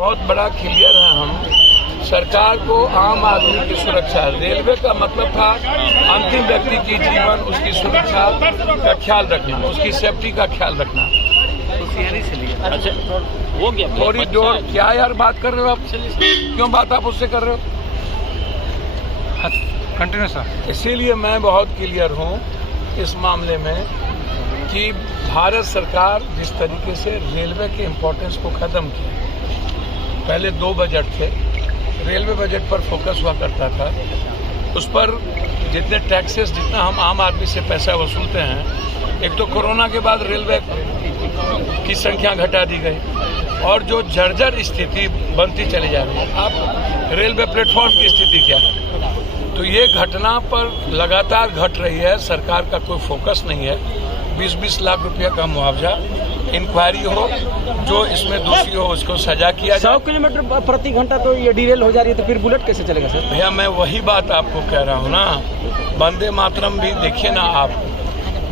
बहुत बड़ा क्लियर है। हम सरकार को आम आदमी की सुरक्षा, रेलवे का मतलब था अंतिम व्यक्ति की जीवन, उसकी सुरक्षा का ख्याल रखना, उसकी सेफ्टी का ख्याल रखना। अच्छा, वो क्या कॉरिडोर क्या यार बात कर रहे हो आप? क्यों बात आप उससे कर रहे हो? Continue sir. इसीलिए मैं बहुत क्लियर हूँ इस मामले में कि भारत सरकार जिस तरीके से रेलवे के इम्पोर्टेंस को ख़त्म किया, पहले 2 बजट थे, रेलवे बजट पर फोकस हुआ करता था, उस पर जितने टैक्सेस, जितना हम आम आदमी से पैसा वसूलते हैं, एक तो कोरोना के बाद रेलवे की संख्या घटा दी गई और जो जर्जर स्थिति बनती चली जा रही है। आप रेलवे प्लेटफॉर्म की स्थिति क्या है? तो ये घटना पर लगातार घट रही है, सरकार का कोई फोकस नहीं है। 20-20 लाख रुपया का मुआवजा, इंक्वायरी हो, जो इसमें दोषी हो उसको सजा किया जाए। 100 किलोमीटर प्रति घंटा तो ये डिरेल हो जा रही है, तो फिर बुलेट कैसे चलेगा सर? भैया मैं वही बात आपको कह रहा हूँ ना, वंदे मातरम भी देखिए ना आप,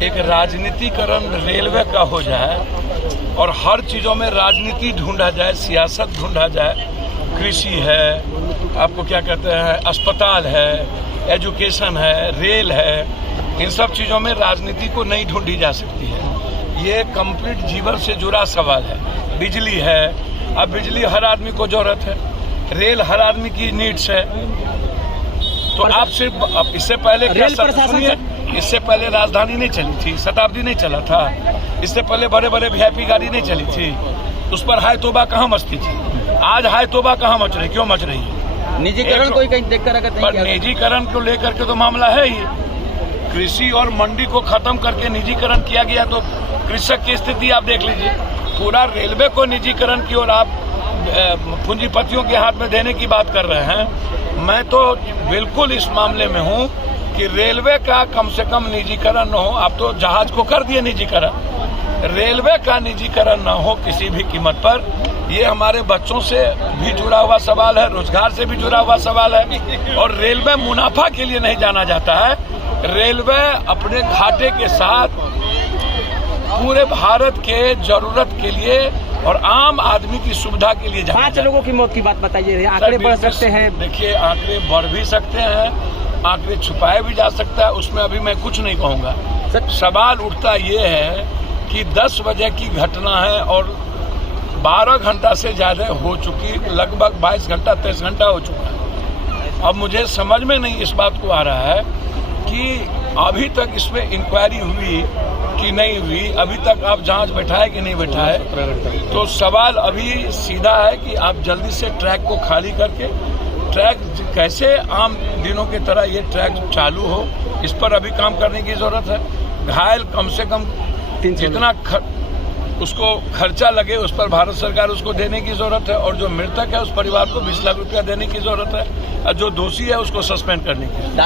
एक राजनीतिकरण रेलवे का हो जाए और हर चीज़ों में राजनीति ढूंढा जाए, सियासत ढूंढा जाए, कृषि है, आपको क्या कहते हैं, अस्पताल है, एजुकेशन है, रेल है, इन सब चीज़ों में राजनीति को नहीं ढूंढी जा सकती है। ये कंप्लीट जीवन से जुड़ा सवाल है। बिजली है, अब बिजली हर आदमी को जरूरत है, रेल हर आदमी की नीड्स है। तो आप सिर्फ, अब इससे पहले क्या सुनिए, इससे पहले राजधानी नहीं चली थी, शताब्दी नहीं चला था, इससे पहले बड़े बड़े वीआईपी गाड़ी नहीं चली थी, उस पर हाय तोबा कहाँ मचती थी? आज हाय तोबा कहाँ मच रही? क्यों मच रही है? निजीकरण कोई कहीं देखकर अगर नहीं पर निजीकरण को लेकर के तो मामला है ही। कृषि और मंडी को खत्म करके निजीकरण किया गया, तो कृषक की स्थिति आप देख लीजिए। पूरा रेलवे को निजीकरण की ओर आप पूंजीपतियों के हाथ में देने की बात कर रहे हैं। मैं तो बिल्कुल इस मामले में हूं कि रेलवे का कम से कम निजीकरण न हो। आप तो जहाज को कर दिए निजीकरण, रेलवे का निजीकरण न हो किसी भी कीमत पर। ये हमारे बच्चों से भी जुड़ा हुआ सवाल है, रोजगार से भी जुड़ा हुआ सवाल है। और रेलवे मुनाफा के लिए नहीं जाना जाता है, रेलवे अपने घाटे के साथ पूरे भारत के जरूरत के लिए और आम आदमी की सुविधा के लिए जाना। 5 लोगों की मौत की बात बताइए, आंकड़े बढ़ सकते हैं? देखिए, आंकड़े बढ़ भी सकते हैं, आंकड़े छुपाए भी जा सकता है, उसमें अभी मैं कुछ नहीं कहूँगा। सवाल उठता ये है कि 10 बजे की घटना है और 12 घंटा से ज़्यादा हो चुकी, लगभग 22 घंटा 23 घंटा हो चुका है। अब मुझे समझ में नहीं इस बात को आ रहा है कि अभी तक इसमें इंक्वायरी हुई कि नहीं हुई, अभी तक आप जांच बैठाए कि नहीं बैठाए। तो सवाल अभी सीधा है कि आप जल्दी से ट्रैक को खाली करके, ट्रैक कैसे आम दिनों की तरह ये ट्रैक चालू हो, इस पर अभी काम करने की जरूरत है। घायल कम से कम जितना उसको खर्चा लगे उस पर भारत सरकार उसको देने की जरूरत है, और जो मृतक है उस परिवार को 20 लाख रुपया देने की जरूरत है, और जो दोषी है उसको सस्पेंड करने की।